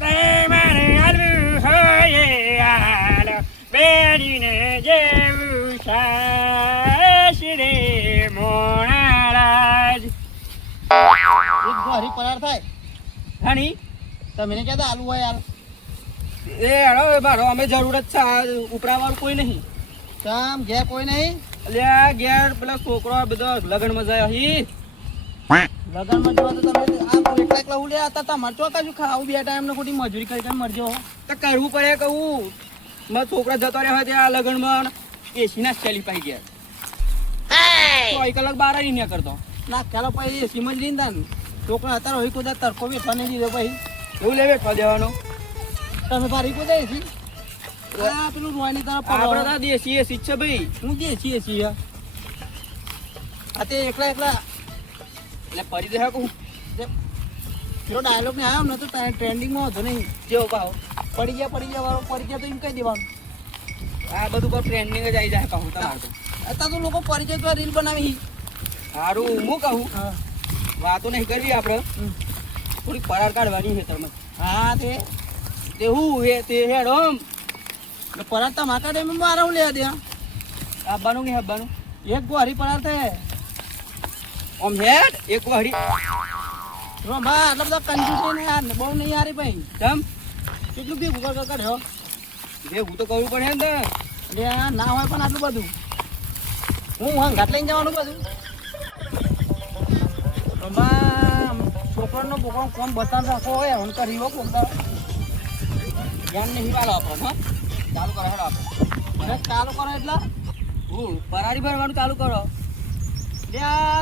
તે મને આલવું હોય આલ બેડીને જેવું સાસરે મોણારાજ એક ઘરી પરાર થાય ઘણી તમે ને કહેતા આલુ હોય યાર એ હેડો મારો અમે જરૂર જ છે ઉપરાવાળું કોઈ નહીં કામ ઘેર કોઈ નહીં અલ્યા ઘેર પેલા છોકરો બધો લગનમાં જાય હી લગનમાં જવા તો તમે આ એકલા એકલા ઉલ્યા હતા તમારે ચો કશું ખાવું બે ટાઈમ ને ખોટી મજૂરી કરી કરીને મરજો તો કરવું પડે કહું મારો છોકરા જતો રહ્યો હોય ત્યાં લગનમાં એસી ના ચાલી પાઈ ગયા 1 કલાક બાર નહીં કરતો ના ચાલો પછી એસી માં જ લીધા ને છોકરા અત્યારે હોય કોઈ તરકો બેઠવા નહીં દીધો પછી એવું લે બેઠવા દેવાનો તમે ભારી કોઈ જાય એસી આ પેલું રોવાની તરફ આપણે તો દેશી એસી છે ભાઈ હું દેશી એસી આ તે એકલા એકલા એટલે પડી દે કહું પેલો ડાયલોગ ને આવ્યો ને તો ટ્રેન્ડિંગમાં હતો નહીં જેવો ભાવ પડી ગયા વાળો પડી ગયા તો એમ કહી દેવાનું આ બધું પર ટ્રેન્ડિંગ જ આવી જાય કહું તમારે તો અત્યારે તો લોકો પરિચય તો રીલ બનાવી સારું હું કહું હા વાતો નહીં કરવી આપણે થોડી પરાર કાઢવાની છે તમે હા તે હું હે તે હેડો પરાર તમારા કાઢે મારે હું લેવા દે આવવાનું નહીં આવવાનું એક ગોહરી પરાર થાય આમ હેડ એક વહડી બા આટલા બધા કંજૂસ ને યાર બહુ નહીં યાર ભાઈ તમ કેટલું ભેગું કાઢ્યો જે હું તો કરવું પડે ને એટલે ના હોય પણ આટલું બધું હું ઘાટ લઈને જવાનું બધું છોકરાનો બોકરો કોમ બતાવ રાખો હોય હું કરી હો કોમ ધ્યાન નહીં વાળો આપણને હા ચાલુ કરો હેડો આપણે ચાલુ કરો એટલે હું પરારી ભરવાનું ચાલુ કરો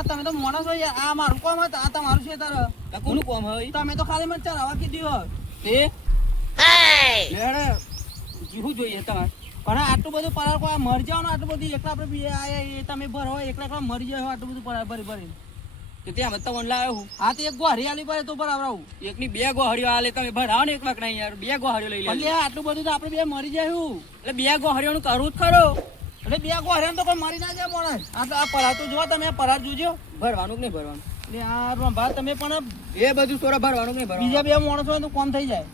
તમે તો માણસ હોય આ મારું કોમ હોય આ તમારું છે તારે કોનું કોમ હોય તમે તો ખાલી મને ચલાવવા કીધી હોય તે હેડે જીવું જોઈએ તમારે પણ આટલું બધું પરાર કોઈ મરી જાવ ને આટલું બધું એકલા આપણે બી આયા એ તમે ભરો એકલા એકલા મરી જાય આટલું બધું પરાર ભરી ભરી તો ત્યાં બધા વન લાવ્યો હું હા તો એક ગોહરી આલી પડે તો બરાબર આવું એકની 2 ગોહરીઓ આલે તમે ભરાવો ને એક વાકડા યાર 2 ગોહરીઓ લઈ લે એટલે આટલું બધું તો આપણે બે મરી જાય હું એટલે 2 ગોહરીઓનું કરવું જ ખરો એટલે બે ગોહરિયા તો કોઈ મરી ના જાય માણસ આ પરાર તો જો તમે પરાર જોજો ભરવાનું કે નહીં ભરવાનું એટલે આ રંભા તમે પણ એ બધું સોરા ભરવાનું કે નહીં ભરવાનું બીજા બે માણસો હોય તો કોમ થઈ જાય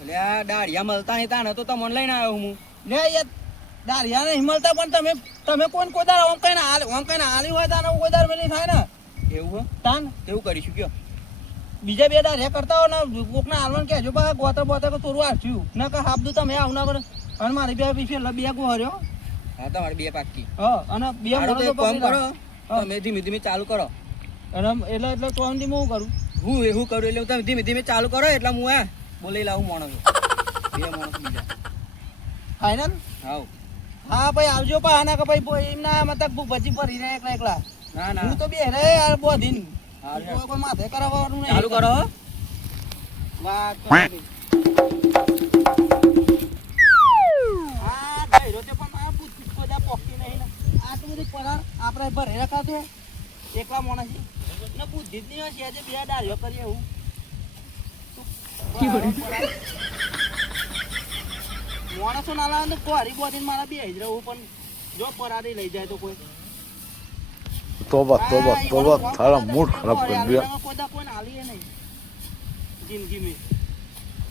એટલે આ દાળિયા મળતા નહીં તાને તો તમને લઈને આવ્યો હું લે યાર દારિયા નહીં મળતા પણ તમે કોઈ દાર ઓમ કઈ આલી હોય તાને કોઈ દાર મેલી થાય ને એવું હો તાન એવું કરીશું કયો બીજા બે દારિયા કરતા હો ને કોકને હાલવાનું કહેજો બા ગોતર બોતર તોરું આછ્યું ના કે હાબદું તમે આવ ના કરે અને મારી બે બે ગોહર્યો હા તમારે 2 પાકી હા અને બે માણસો કામ કરો તમે ધીમે ધીમે ચાલુ કરો અને એટલે તો આમ હું કરું હું કરું એટલે તમે ધીમે ધીમે ચાલુ કરો એટલે હું આ બોલી લાવું માણસ 2 માણસ બીજા ફાઈનલ હાવ હા ભાઈ આવજો પા આના કે ભાઈ એમના મતલબ ભજી ભરી રહ્યા એકલા એકલા ના ના હું તો બે રે યાર બોધીન હાલ કોઈ માથે કરાવવાનું નહીં ચાલુ કરો વાત કરી આ ગઈરો તે પણ આ બુદ્ધિ બધા પોકી નહીં ને આટલું બધું પરાર આપણે ભરે રાખા છે એકલા માણસ ને બુદ્ધિ જ નહીં હશે આજે બે ડાળ્યો કરીએ એવું માણસો ના લાવે તો કોરી બોધીને મારા બે જ રહું પણ જો પરારી લઈ જાય તો કોઈ तोबा तोबा तोबा थारा मूड खराब कर दिया કોઈ આલીએ નહીં જિંદગી में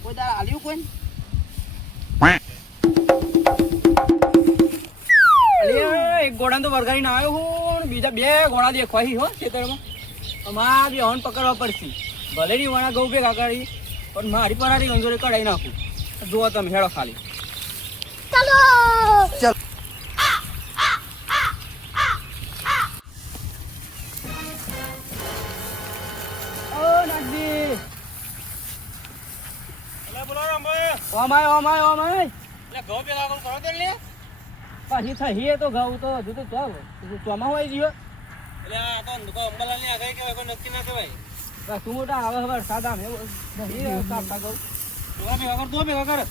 કોઈ દા આલ્યું કોઈ એક ઘોડા તો વરગાડી ના આવ્યો હું બીજા 2 ઘોડા દેખવાઈ હો ખેતરમાં અમારે બે હોન પકડવા પડશે ભલે ની વણા ઘઉં ભેગા કરી પણ મારી પરારી અંજોરે કઢાઈ નાખું જુઓ તમે હેડો ખાલી ચાલો ચાલ ઓ નાગજી એટલે બોલો રામભાઈ ઓમાય એટલે ઘઉં ભેગા કરો દે લે પાછી થઈ તો ઘઉં તો હજુ તો જાવ ચોમા હોય ગયો એટલે આ તો અંબલાલ ની આગાઈ કેવાય કોઈ નક્કી ના કહેવાય શું મોટા આવે વરસાદ આમ કાપતા ઘઉં દો ભેગા કર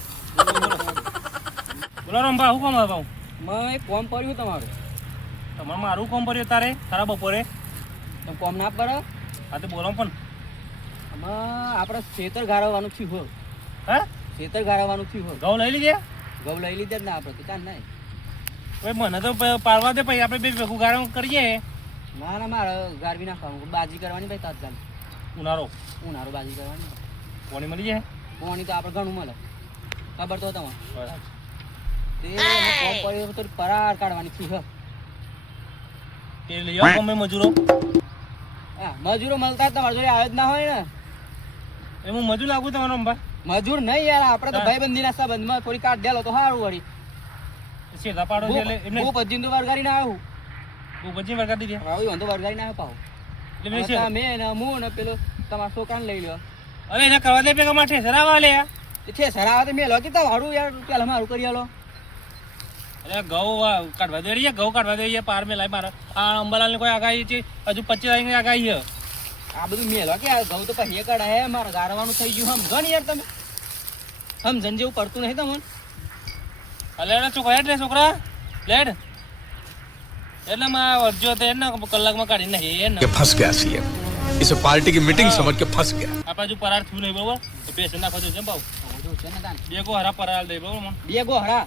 બોલો રામભાઈ હું કોમ આવું મેં એક કોમ કર્યું તમારું તમારે મારું કોમ પડ્યું તારે તારા બપોરે તમે કોમ ના પડે હા તો બોલો પણ આમાં આપણે ખેતર ગાળવાનું થયું હોય હે ખેતર ગાળવાનું થયું હોય ઘઉં લઈ લીધે ઘઉં લઈ લીધે જ ના આપણે તો કાન નહીં ભાઈ મને તો પાડવા દે ભાઈ આપણે બે ભેગું ગાળો કરીએ ના ના મારે ગાળવી ના ખાવાનું બાજી કરવાની ભાઈ તાત્કાલિક ઉનાળો ઉનાળો બાજી કરવાની કોની મળી જાય પાણી તો આપણે ઘણું મળે ખબર તો તમારે બરાબર. તે એને કોમ પડ્યો તો પરાર કાઢવાની છે હ તે લઈ આવો અમે મજૂરો હા મજૂરો મળતા જ તમારે જોડે આવે જ ના હોય ને એ હું મજૂર લાગુ તમારો અંબા મજૂર નહીં યાર આપણે તો ભાઈબંધીના સંબંધમાં થોડી કાઢ દેલો તો સારું વળી શેઠા પાડો છે એટલે એમને હું પજીન તો વરગારી ના આવ્યું તું પછી વરગાડી દીધી આવી વાંધો વરગારી ના આવ્યો પાહો એટલે મેં છે મેં ને હું ને પેલો તમારા છોકરાને લઈ લ્યો અરે એને કરવા દે પેલા માટે સરાવા લે છે સરાવે તો મેં લો કે તારું યાર પેલા મારું કરી આલો અરે ઘઉં કાઢવા દે રહી ઘઉં કાઢવા દે પાર મેં લાવી મારે આ અંબાલાલ ની કોઈ આગાહી છે હજુ 25 તારીખની આગાહી છે આ બધું મેં લો કે ઘઉં તો પછી કઢા હે મારે ગારવાનું થઈ ગયું સમજો ને યાર તમે સમજણ જેવું પડતું નહીં તમને અલે એને ચોકલેટ લે છોકરા લેડ એટલે માં વર્જો તે ને કલાકમાં કાઢી નાખી એને ये फंस गया सीएम इसे पार्टी की मीटिंग समझ के फंस गया આપણા જો પરાર થયું નહીં બરોબર તો બેસ નાખો છે ભાવ જો છે ને તાન બે કો હરા પરાર દે બરોબર મને બે ગો હરા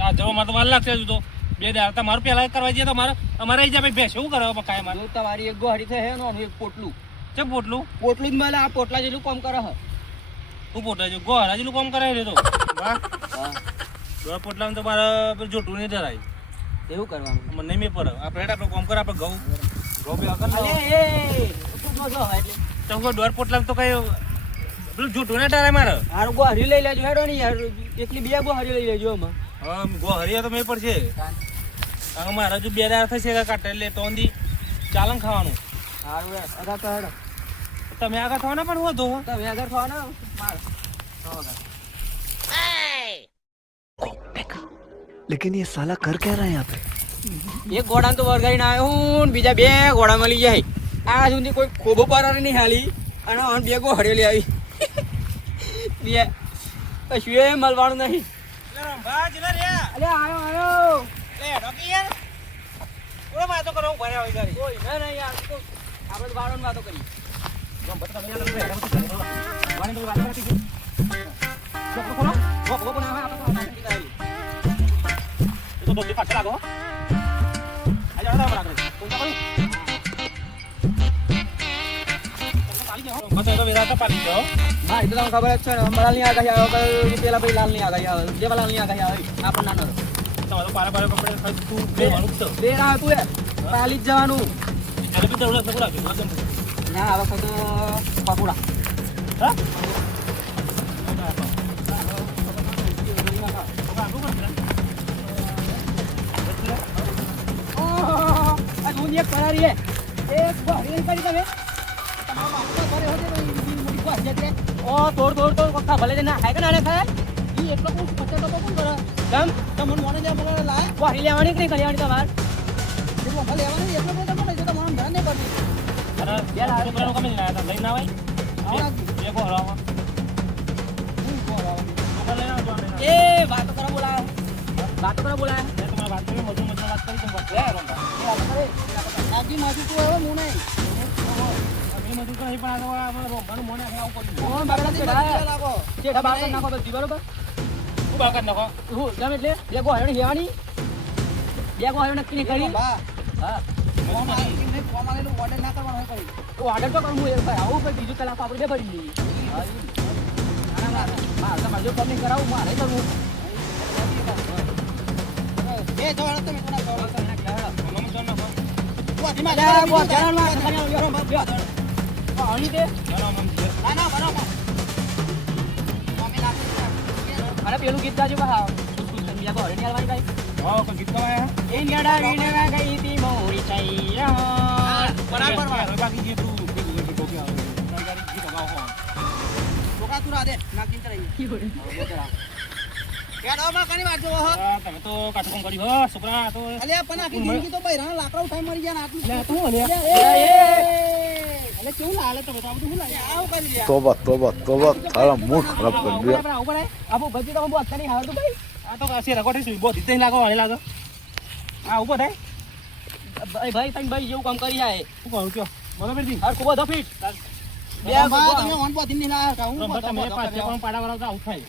આ જવા માં તો વાર લાગશે હજુ તો બે દાર તમારું પહેલા કરવા જઈએ તો મારે અમારે અહીં જાય બેસ શું કરે કાય મારે જો તમારી એક ગોહડી થઈ હે નો એક પોટલું ચમ પોટલું પોટલું જ મળે આ પોટલા જેટલું કામ કરે હે તું પોટલા જો ગો હરાજી નું કામ કરે રે તો વાહ દોર પોટલા તો મારે જોટું નહીં ધરાય એવું કરવાનું મને નહીં મેં પર આપણે કામ કરે આપણે ઘઉં ઘઉં બે અકલ અલે એ તું જો હે એટલે તો દોર પોટલા તો કઈ પેલું જોટું ના ધરાય મારે હારું ગોહરી લઈ લેજો હેડો ને યાર એટલી બે ગોહરી લઈ લેજો આમાં હા ગો હરિયા તો મેં પડશે મારા જો બે દાર થશે કાઢે એટલે તો ચાલન ખાવાનું હારું હે અગા તો હેડો તમે આગળ થવાના પણ હું ધોવો તમે આગળ થવા ના માર लेकिन ये साला कर क्या रहा है यहाँ पे એક ઘોડાને તો વરગાઈ ના આવ્યો હું ને બીજા બે ઘોડા મળી જાય આ સુધી કોઈ ખોબો પાર નહીં હાલી અને હવે બે ગો હરેલી આવી બે કશું એ મળવાનું નહીં અલે આવ્યો આવ્યો કોઈ ના નહીં યાર તો આપણે તો વાળોની વાતો કરી મારી તો તમને ખબર જ છે ને અંબાલાલ ની આગાહી આવે પેલા ભાઈ લાલ ની આગાહી આવે જેવાલાલ ની આગાહી આવે આપણને ના નડે. બે રાહ તું એ પાલી જ જવાનું ના આ વખત પકોડા આ દુનિયા કરારી હે એક ભારી કરી તમે ઓ તોડ તોડ તોડ કોકા ભલે ના ખાય કે ના ખાય ઈ એટલો કોણ પચાસ ટકો કોણ કરે કેમ તમને મોને જે મને લાય વાહી લેવાની કે નહીં લેવાની તમાર એટલો ભલે લેવાની એટલો બધો મને તો મને ધ્યાન નહીં પડતી અરે બે લાખ રૂપિયાનો કમી ના હતા લઈ ના હોય બે કો હરાવા એ વાતો કરો બોલાય તમારા વાત કરી મજૂર વાત કરી તમે વાત કરો આજી માજી તું હવે હું નહીં અમે મજૂર તો નહીં પણ આ રોમવાનું મોને આવું પડ્યું કોણ બાકડા ચેડા લાગો ચેડા બાકડા નાખો બધી બરોબર શું બાકાત નાખો હું ગમે એટલે બે ગો હરણ લેવાની બે ગો હરણ નક્કી કરી હા તો ઓર્ડર તો કરું હું એક ભાઈ આવું પછી બીજું કલાક આપણે બે ભરી લઈએ મારે જો તમને કરાવું મારે કરવું એ જવાડો તમે કોના જવાડો અરે પેલું ગીત ગાજો બા બીજા ઘરે ની આવવાની ભાઈ હા કોઈ ગીત ગાયા એ ગડા વીણવા ગઈ તી મોરી ચૈયા બરાબર બાકી જે તું ગીતો કે આવે ગીતો ગાવ હો છોકરા તું રાધે નાખી ચડાઈ કેડો માં કની વાત જો હો તમે તો કાઠું કામ કર્યું હો છોકરા તો અલ્યા પણ આખી જિંદગી તો ભાઈ રણ લાકડા ઉઠાઈ મરી ગયા ને આટલું લે તું લે અલે કેવું લાલે તો બધા બધું લાલે આવું કરી લ્યા तोबा तोबा तोबा सारा मूड खराब कर दिया ઉપર આપો ભજી તો બહુ અત્યારે હાલ તો ભાઈ આ તો કાસી રકોટી સુઈ બહુ દીતે લાગો વાળી લાગો આ ઉભો થાય ભાઈ તને ભાઈ જેવું કામ કરી જાય શું કહું કયો બરોબર જી હર ખૂબ ધફીટ બે બા તમે ઓન પોતી ની ના કા હું રમત તમે પાછે પણ પાડા વાળા આઉટ થાય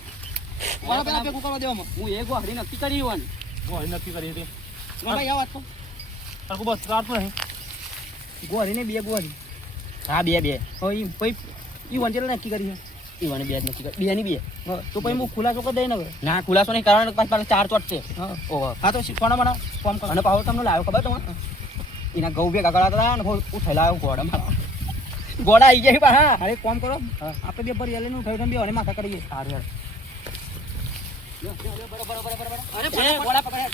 બરાબર પેલા ભેગું કરવા દેવામાં હું એક વાહરી નક્કી કરી હોન ગોળી નક્કી કરી હતી ભાઈ આ વાત તો તારું બસ કાઢતો નહીં ગોહરી ને બે ગોહરી હા બે બે ઈ ભાઈ ઈ વંજેલ નક્કી કરી છે ઈવાની બે જ નક્કી કરી. બે ની બે. તો પછી હું ખુલાસો કરી દઈ ને હવે. ના ખુલાસો નહીં કરવાનો, પાછા ચાર ચોટ છે. ઓહો. હા તો શીખવાના બનાવ કોમ કરો. અને પાછો તમને લાવ્યો ખબર તમને? એના ઘઉં ભેગા કરાતા હતા ને ઉઠેલા આવ્યો ગોળા મારા. ગોળા આવી ગયા પાછા. અરે કોમ કરો આપણે બે પર એલે નું ઉઠાવી બે અને માથા કરીએ. સારું યાર. અરે ગોળા પકડે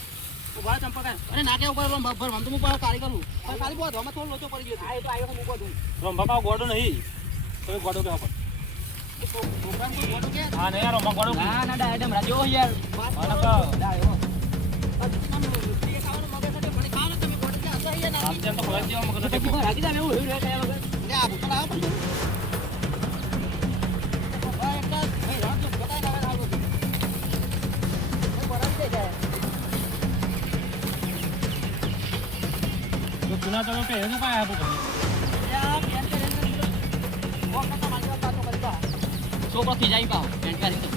ઉભા ચંપકા અને નાકે ઉપર ભરવાનું તો હું પાછો કારી કરું ખાલી બહુ ધોમાં થોડો લોચો પડી ગયો. આ તો આવ્યો મૂકો તું. રંભા ગોડો નહીં તો ગોડો કેવા પડે છોકરાને કોઈ ગોળું કે હા નહીં યાર રંભા ગોડો ના ના ડાયડમ રાજો યાર. ડાયો. આમ તો ખબર જેવા મગજ પછી કોઈ રાખી દે એવું હોય કયા વગર. લે આ ભૂખા લાવો પછી ભાઈ એક ભાઈ રાત બતાઈ ના આવે તો બરાબર થઈ જાય. તો જૂના તમે પહેરેલું કાંઈ આપું પછી છોકરો ખીજાઈ પાવ પેન્ટ કાઢી દો.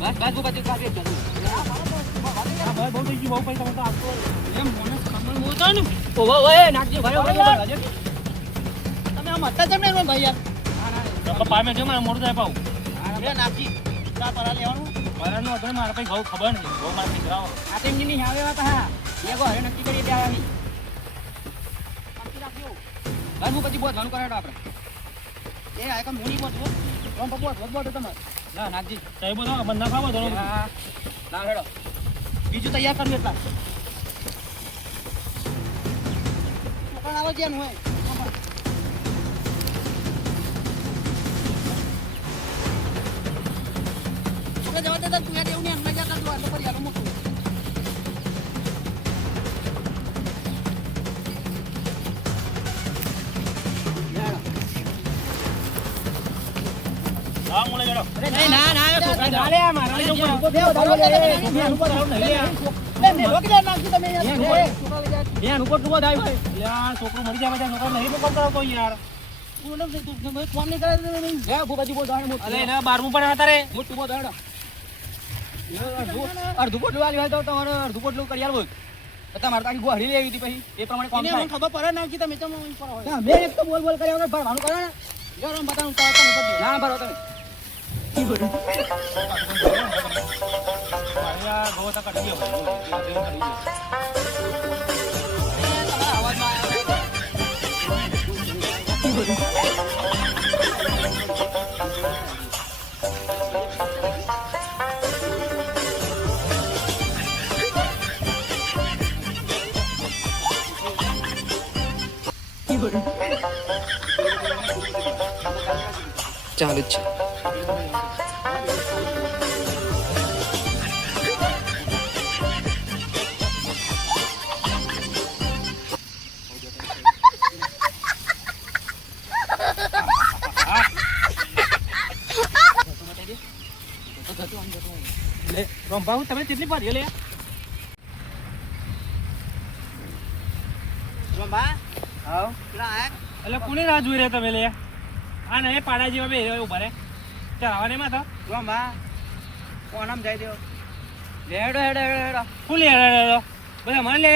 બસ બસ હું બધું કાઢી દઉં. હા ભાઈ બહુ થઈ ગયું બહુ પૈસા તો આપતો એમ મોને ખબર મોતો ને. ઓહો ઓય નાખજો ભાઈ ભાઈ. તમે આમ હતા જમ ને ભાઈ યાર રંભા પામે જો મારે મોડું થાય પાઉં અરે નાખી ચા પરા લેવાનું મારાનું હતું ને મારા પછી ઘઉં ખબર નથી બહુ મારા દીકરાઓ આ તો એમની નહીં આવે વાત હા. એ ગો હરે નક્કી કરી દે આવી. બસ હું પછી બોધવાનું કરાડો આપણે. એ આ કામ મુની બોત રોમ પપો બોત તમારે ના નાખજી. ચાઈ બધો બંધ ખાવા દો હા. ના હેડો. બીજું તૈયાર કરવું એટલા દુકાન આવે છે હોય જવા દેતા તું યાર એવું નહીં મજા કરતું આટલું કરી આલું મોટું હા મોલે જડો ના ના છોકરા ના લે મારા લે ઉપર ઉપર નાખી તમે બેન ઉપર તું વધાય ભાઈ. યાર છોકરું મરી જાય બધા છોકરા નહીં કોમ કરાવતો યાર ફોન નહીં કરે નહીં લે ભૂપતિ બોલ દાણે મોટું. અલે એને 12મું પણ હતા રે મોટું બોલ દાડા. અડધું પોટલું વાલી હોય તો તમારે અડધું પોટલું કરી આલવું. તમારે તારી ગોહરી લેવી હતી પછી એ પ્રમાણે કામ એને થાય. મને ખબર પડે નાખી તમે ચમ ઉપર હોય ના મેં એક તો બોલ બોલ કર્યા વગર ભરવાનું કરો ને. યાર આમ બતાવું તો તમે કરી ના ભરો તમે. યાર ગો તો કાઢી ગયો તમારા અવાજમાં આવ્યો ચાલુ જ છે. રંભા હું તમે કેટલી પાડી લે રંભા આવ. પેલા આયા એટલે કોની રાહ જોઈ રહ્યા તમે લે આ ને પાડા જેવા બે ઉભા રે ચલાવવા ને માથા રંભા કોનામ જઈ દેવો હેડો હેડો હેડો. ફૂલ લે બધા મને લે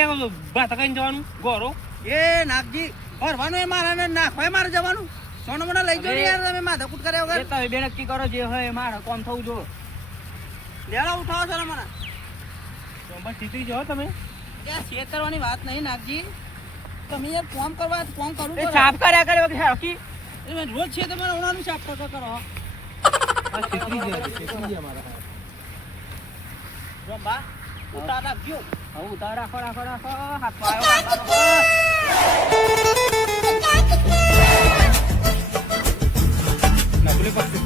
ભાત કઈ જવાનું ગોરો એ નાગજી ભરવાનું એ મારા ને નાખવાય મારે જવાનું સોનો મને લઈ ગયો ને યાર તમે માથાકૂટ કર્યા એ વગર તો બે નક્કી કરો જે હોય મારે કોમ થવું જો. લેવા ઉઠાવો છો ને મને રંભા સીધી જાઓ તમે ત્યાં છેતરવાની વાત નહીં નાગજી તમે યાર કોમ કરવા કોમ કરવું એ પડે. સાફ કર્યા કરે વગર હાકી. તમે રોજ છે તમારે ઉણાનું સાફ કરો રંભા ઉતાર રાખજો હવે ઉતાર રાખો રાખો રાખો. હાથ પાયો હાથ પાયો. નકલી પાસે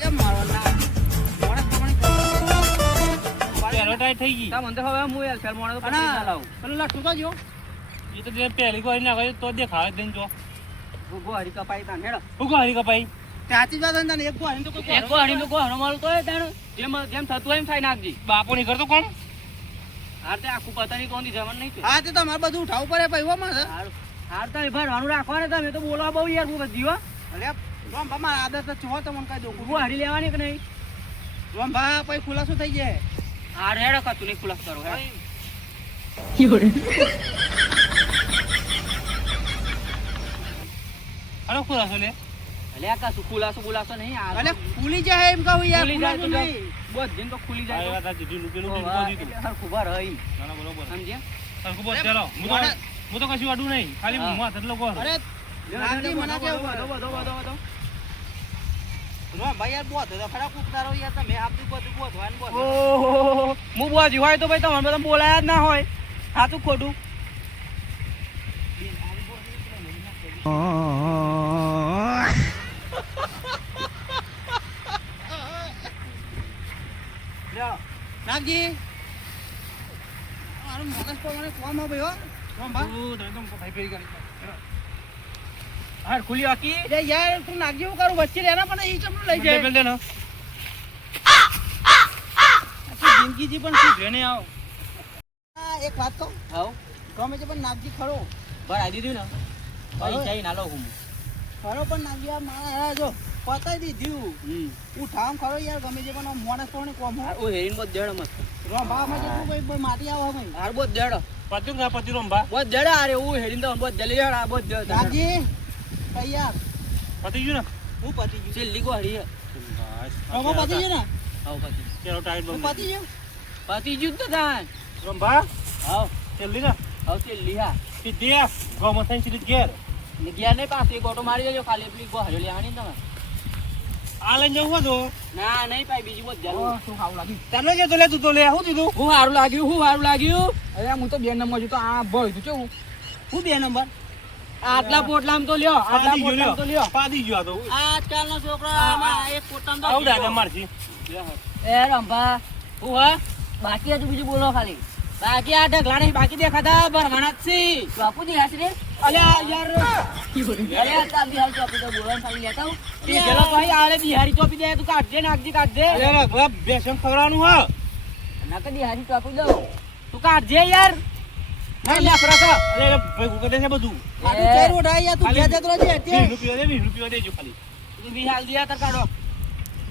કેમ મારો ના મોણસ પ્રમાણે એડવર્ટાઈઝ થઈ ગઈ તા મને તો હવે હું યાર સેલ મોણો તો અને પકડી ના લાવું. પેલું લટું તો જો એ તો જે પહેલી કોઈ નાખે તો દેખાવે દેન જો ગોહરી કપાઈ તા હેડો. ઉગો હરી કપાઈ ત્યાંથી જ વાત ને એક ગોળી તો કોઈ એક ગોહરી ગોહરો મારું તો તાણ જેમ જેમ થતું હોય એમ થાય નાખજી. બાપો નહીં કરતો કોણ હાર તે આખું પતાની કોંથી જવાનું નહીં છે. હા તે તમારે બધું ઉઠાવવું પડે ભાઈ હો મારે હાર તમે ભરવાનું રાખો ને તમે તો બોલવા બહુ યાર હું બધી હો. અરે રંભા મારા આદત તો છો તમને કહી દઉં ગોહરી લેવાની કે નહીં. રંભા પછી ખુલાસો થઈ જાય આ રેડો કા તું ખુલાસ કરો હે અરે ખુલાસો લે અલ્યા કા શું ખુલાસો બોલાસો નહીં આ અલે ખુલી જાય એમ કહું યાર, ખુલી જાય ખુલાસો તો નહીં. બોધ દિન તો ખુલી આ જાય વાત આ જીડી લુકેલું તો બીજું દીધું એટલે હરખું બાર હઈ ના ના બરોબર સમજ્યા સરખું બોલ ચાલો હું તો કશું અડું નહીં ખાલી હા. મોં હાથ લોકો અરે નાગજી મને કેવું બધો બધો બધો બધો નો ભાઈ યાર બોધ તો ખરા કુકતારો યાર, તમે આપતું બધું બોધવાન બોધ. ઓહો હું બોજી હોય તો ભાઈ તમને બધા બોલાયા જ ના હોય સાચું ખોટું લ્યો નાગજી મારું માણસ પ્રમાણે કોમ હો ભાઈ હો કોમ બા. હાર ખુલી આકી અરે યાર તું નાગજી હું કરું વચ્ચે લેના પણ એ ચમનું લઈ જાય. બેલ દે ને આખી જિંદગીજી પણ શું બેને આવ આ એક વાત કહું, હાઉ ગમે છે પણ નાગજી ખરો બર આ દીધું ને ભાઈ જઈ નાલો હું ખરો પણ નાગજી આ મારા જો પતાઈ દીધું ઉઠામ ખરો યાર, ગમે છે પણ આમ માણસ પ્રમાણે કોમ હો. ઓ હેરીન બોધ દેડો મત રોંભામાં જેટલું ભાઈ માટી આવો ભાઈ. હાર બોધ દેડો પત્યું ના પતિ રંભા બોધ દેડો અરે ઓ હેરીન તો બોધ દેલી દેડો આ બોધ દેડો નાગજી તૈયાર પતિ ગયું હું પતી ગયું. છેલ્લી કો હરી રોંભા પતી ગયું ને? હાઉ પતિ ચાલો ટાઈટ હું બંધ પતી ગયું. પતિ જુદ તો તાન રંભા હાઉ ચાલી ના હાઉ છેલ્લી હા સીધી ગોમાં થઈને સીધી ઘેર ને ગયા નહીં પાસે એક ઓટો મારી દેજો ખાલી પેલી ગો હરી લેવાની તમે આ લઈને જવું હતું ના નહીં ભાઈ બીજી બોધ દેલો શું ખાવું લાગ્યું તને જે તો લે તું તો લે શું દીધું હું સારું લાગ્યું અરે હું તો બે નંબર છું તો આ ભય તું કેવું હું 2 નંબર. આટલા પોટલામ તો લ્યો આટલા પોટલામ તો લ્યો પાદી ગયો આ તો આજકાલનો છોકરા એક પોતાનો આવું ડાને મારજી એ રંભા હું હા બાકી હતું બીજું બોલો ખાલી બાકી આ ઢગલા નહીં બાકી દેખાતા ભરવાના જ છે બાપુજી હાસરે અલ્યા યાર અલ્યા તાબી હાલ ચોપી તો બોલવાનું ખાલી લેતા હું તે ગેલો ભાઈ આલે બિહારી ચોપી દે તું કાઢ દે નાખજી કાઢ દે અરે રઘવા બેસન ખવડાવવાનું હા ના કે બિહારી ચોપી દઉં તું કાઢ દે યાર નહીં લેફરા છો અરે ભાઈ ઉકે દે છે બધું આટલું ચેર ઉડાય યાર, તું ખાલી ઘેર જતો રહેજે અત્યારે. 20 રૂપિયા દે 20 રૂપિયા દેજો ખાલી તું બિહાર દિયા તાર કાઢો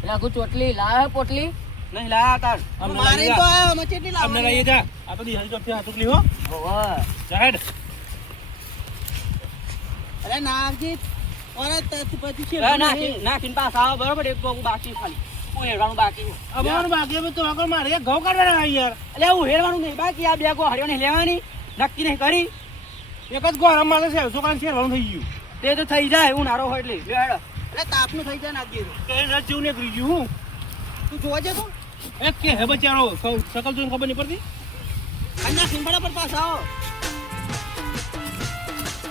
લાગુ ચોટલી લાવે પોટલી નહીં લાયા તાર અમને મારી લાગી તો જા આ મચેટલી અમને લાવવાની. લઈ જા આ તો દિહારી ચોપથી હાથુકલી હો ઓવા જાહેર અરે નાગજી ઓરે પછી છે નાખીને પાછા આવો બરોબર એક ગોગું બાકી ખાલી હું હેરવાનું બાકી છે. અમારું બાકી હવે તો આગળ મારે એક ઘઉં કાઢવાના યાર એટલે હું હેરવાનું નહીં બાકી આ બે ગો હરિયોને લેવાની નક્કી નહીં કરી એક જ ગોરમ મારે છે છોકરાને શેરવાનું થઈ ગયું તે તો થઈ જાય હું નારો હોય એટલે લે હેડો અરે તાપનું થઈ જાય નાગજી તો. તો એ રચ્યું ને કરી ગયું તું જોજે તું એક કે હે બચારો શકલ જોઈને ખબર નહીં પડતી કન્યા સિંગડા પર પાછા આવો.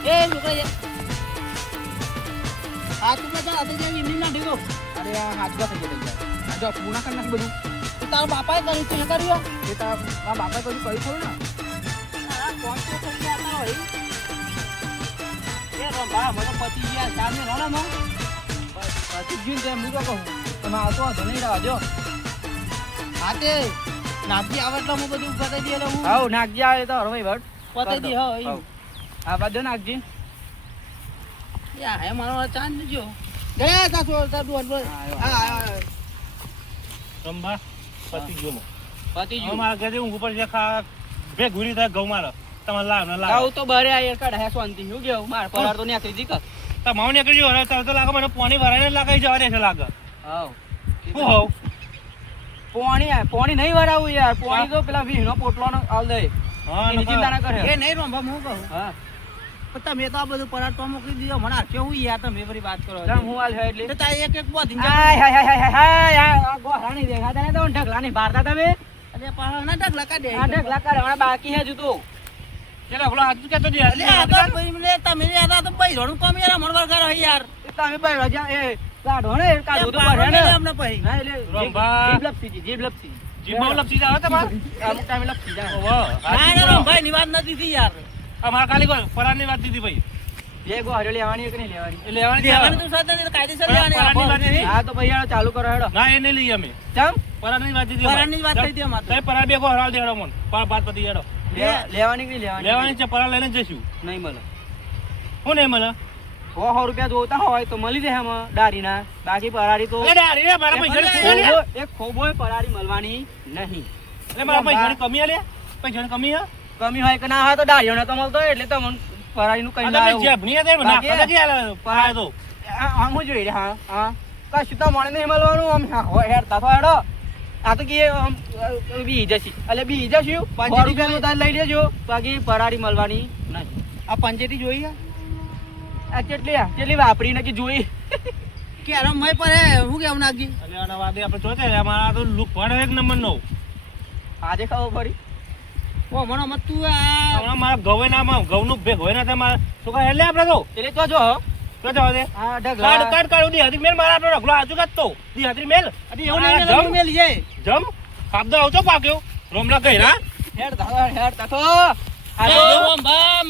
એ છોકરા જે હાથ ઉપર ચાલ, હાથે જેમ એમની ના ઢીકો. અરે આ હાથવા થઈ જાય આ જો પૂર્ણ કરી નાખ બધું તું તારા બાપાએ કર્યું છે, એ કર્યું? એ તો આ બાપા બધું કર્યું ખરું ને આ કોણ તો થઈ ગયા હોય. એ રંભા મને પતિ ગયા સામે રોણામાં પછી જીન તેમ હું તો કહું તમે આવતો હતો નહીં રહેવા જો હાથે નાગજી આવે એટલે હું બધું બતાવી દઈએ એટલે હું હાઉ નાખજી આવે તો હરવાઈ ભટ બતાવી દઈએ હો એમ. આ બાદ નાખજી યા હે મારો ચાંદ જો ગયા તા છો તા દોડ દોડ. હા હા રંભા પતિ ગયો પતિ હવે મારા ઘરે ઊંઘ ઉપર છે ખા બે ઘૂરી થાય ઘઉં મારો તમારે લાવ ના લાવ ગાઉ તો બરે આ યાર કાઢ હે શાંતિ હું કેવું માર પરાર તો ન્યા કીધી કા તમારે નીકળી ગયો હવે તો લાગે મને પાણી ભરાઈને લાગાઈ જવા દે છે લાગે હાઉ હું હોવ પોણી નહીં વરાવું યાર પોણી તો પેલા વીહનો પોટલોનો આલ દે હા એની ચિંતા ના કરે એ નહીં રંભા હું કહું હા પણ તમે તો આ બધું પરાર તો મોકલી દીધો મને કેવું યાર તમે બધી વાત કરો તમ હું આલ હે એટલે તો તારે એક એક બોધી હાય હાય હાય હાય આ ગોરાણી દેખાતા ને તો ઢગલા ની ભારતા તમે અરે પાછા ના ઢગલા કાઢે આ ઢગલા કરે બાકી હે જુતો ચલો ઓલો હાથ કેતો દે એટલે આ તો ભાઈ મને તમે યાર આ તો બૈરોનું કામ યાર અમર વગર હોય યાર તમે ભાઈ રજા એ કાઢો ને કાઢો તો પાડો પડે ને ને અમને પછી હા એટલે રંભા. જીભ લપસી જીભમાં લપસી જાવ તમારે અમુક ટાઈમે લપસી જાય ઓહો ના ના રંભાઈ ની વાત નથી થઈ યાર અમારા ખાલી કોઈ ફરારની વાત દીધી ભાઈ બે ગો હરિયો લેવાની કે નહીં લેવાની એ લેવાની છે દેવાની તું સાથે નહીં, કાયદેસર લેવાની પરારની વાત આપો. નથી. હા તો ભાઈ હેડો ચાલુ કરો હેડો ના એ નહીં લઈએ અમે ચમ પરારની વાત દીધી પરારની જ વાત થઈ હતી અમારે તો. તઈ પરા બે કો હરાલ દેડો મન બાત પતી દેડો લેવાની કે નહીં લેવાની લેવાની છે પરા લઈને જ જઈશું નહીં મળે હું નહીં મને 100 રૂપિયા જોતા હોય તો મળી જાય એમાં ડારીના બાકી પરારી તો એ ડારી રે મારા પૈસા ને પૂરા લે. એક ખોબોય પરારી મળવાની નહીં એટલે મારા પૈસાની કમી આલે પૈસાની કમી હે કમી હોય કે ના હોય તો ડાળીઓ નતો મળતો એટલે તમને પરાઈનું કઈ ના આવ્યું. જેબની હતી ને ના પતા કે આલે પાય તો આમ હું જોઈ રહ્યા હા કશું તો મને નહીં મળવાનું આમ હેડતા તો હેડો આ તો કે બી જશે એટલે બી જશું 100 રૂપિયાનું તાર લઈ લેજો બાકી પરારી મળવાની નથી. આ પંચેતી જોઈ હે? આ કેટલી વાપરી ને કે જોઈ કે અરે મય પર હે હું કેવું નાગી અને આના વાદે આપણે જોતે અમારા તો લુક પડે એક નંબર નો આજે ખબર પડી. ઓ મને મત તું આ હમણાં મારા ઘઉં નામાં ઘઉંનું ભેગ હોય ને મારા શું કહે એટલે આપણે તો એટલે તો જો તો જવા દે આ કાઢ કાઢ કાઢ દી હતી મેલ મારા આપણો રગલો આજુ કાઢતો દી હતી મેલ એવું નહીં ને લગ્ન મેલી જાય જમ કાબદો આવતો પાક્યો રોમલા ગઈરા હેડતા તો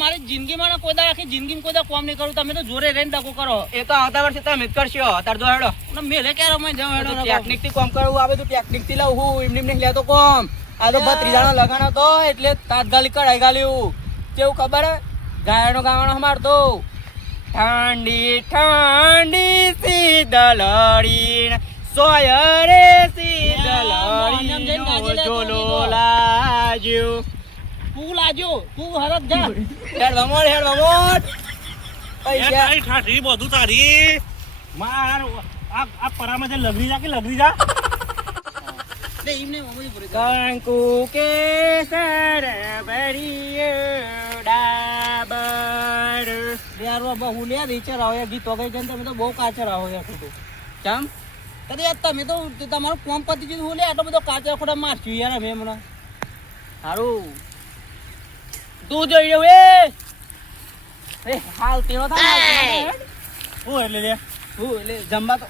મારી જિંદગીમાં કોઈ દા આખી જિંદગીમાં કોઈ દા કોમ નહીં કરું તમે તો જોરે રહીને ડકો કરો એ તો આવતા વર્ષે તમે જ કરશો તાર જો હેડો મેલે ક્યારે રમાઈ જાવ હેડો ટેકનિક થી કોમ કરવું આવે તો ટેકનિક થી લાવું હું એમને એમને લેતો કોમ આ તો 32 લગાણ હતો એટલે તાત્કાલિક કઢાઈ ગાલ્યું કેવું ખબર હે ગાયનો ગાવાનો મારતો ઠંડી ઠંડી શીતલડી સોયરે શીતલડી જોલો લાજ્યો તું લાજો તું હરક જા હેડ વમોડ પૈસા ઠાઠી બધું તારી માર આ પરામાં જે લગડી જા કે લગડી જા લે એમને મમ્મી પૂરી કંકુ કેસર ભરિયો ડાબર યાર બહુ લે રીચર આવો ગીતો ગઈ જન તમે તો બહુ કાચર આવો યાર ખોટું ચમ કદી યાર તમે તો તમારું કોમ પતી ગયું હું લે આટલો બધો કાચર ખોટા મારશું યાર અમે હમણાં સારું તું જોઈ રહ્યો એ હાલ તેનો થાય હું એટલે લે હું એટલે જમવા તો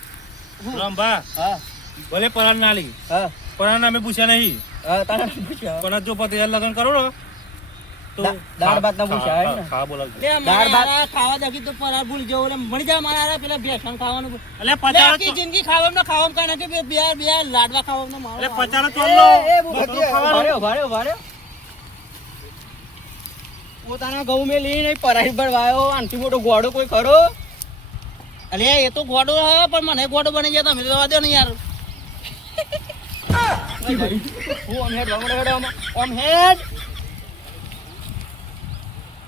રંભા હા ભલે પરાણ ના લી હા પરાણ અમે પૂછ્યા નહીં હા તારા પૂછ્યા પણ જો પતિ લગન કરો ને તો દાળ ભાત ના પૂછ્યા હે ને ખા બોલાવ લે મારા ખાવા દકી તો પરાર ભૂલ જવો એટલે મળી જાય મારા પેલા બેસન ખાવાનું એટલે લે પચાસ આખી જિંદગી ખાવામાં કાંઈ નથી બે લાડવા ખાવામાં મારો એટલે પચાસ ચોલ્લો ભાડ્યો પોતાના ઘઉં મેં લઈને પરાઈ ભરવાયો આનથી મોટો ગોળો કોઈ ખરો અલે એ તો ગોડો હે પણ મને ગોડો બની ગયા તમે તો જવા દો ને યાર હું ઓમ હેડ વગડો હેડ ઓમ હેડ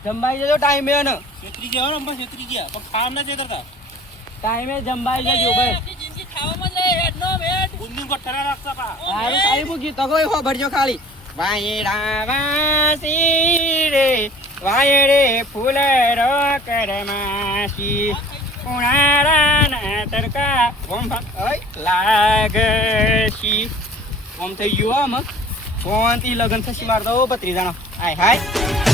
જમવાઈ જજો ટાઈમે ને છેતરી ગયા રંભા છેતરી ગયા પણ ખાવા ના છેતરતા ટાઈમે જમવાઈ જજો ભાઈ આખી જિંદગી ખાવામાં જ રહે હેડ નો હેડ બુંદી ગોઠરા રાખતા પા સારી મૂકી તગો હો ભરજો ખાલી વાયડા વાસી રે વાયડે ફૂલ રો કરમાસી ઉણારા તડકા ઓમ લાગશી ઓમ થઈ ગયું આમ ફોનથી લગન થશે મારતો 32 જણા હાય હાય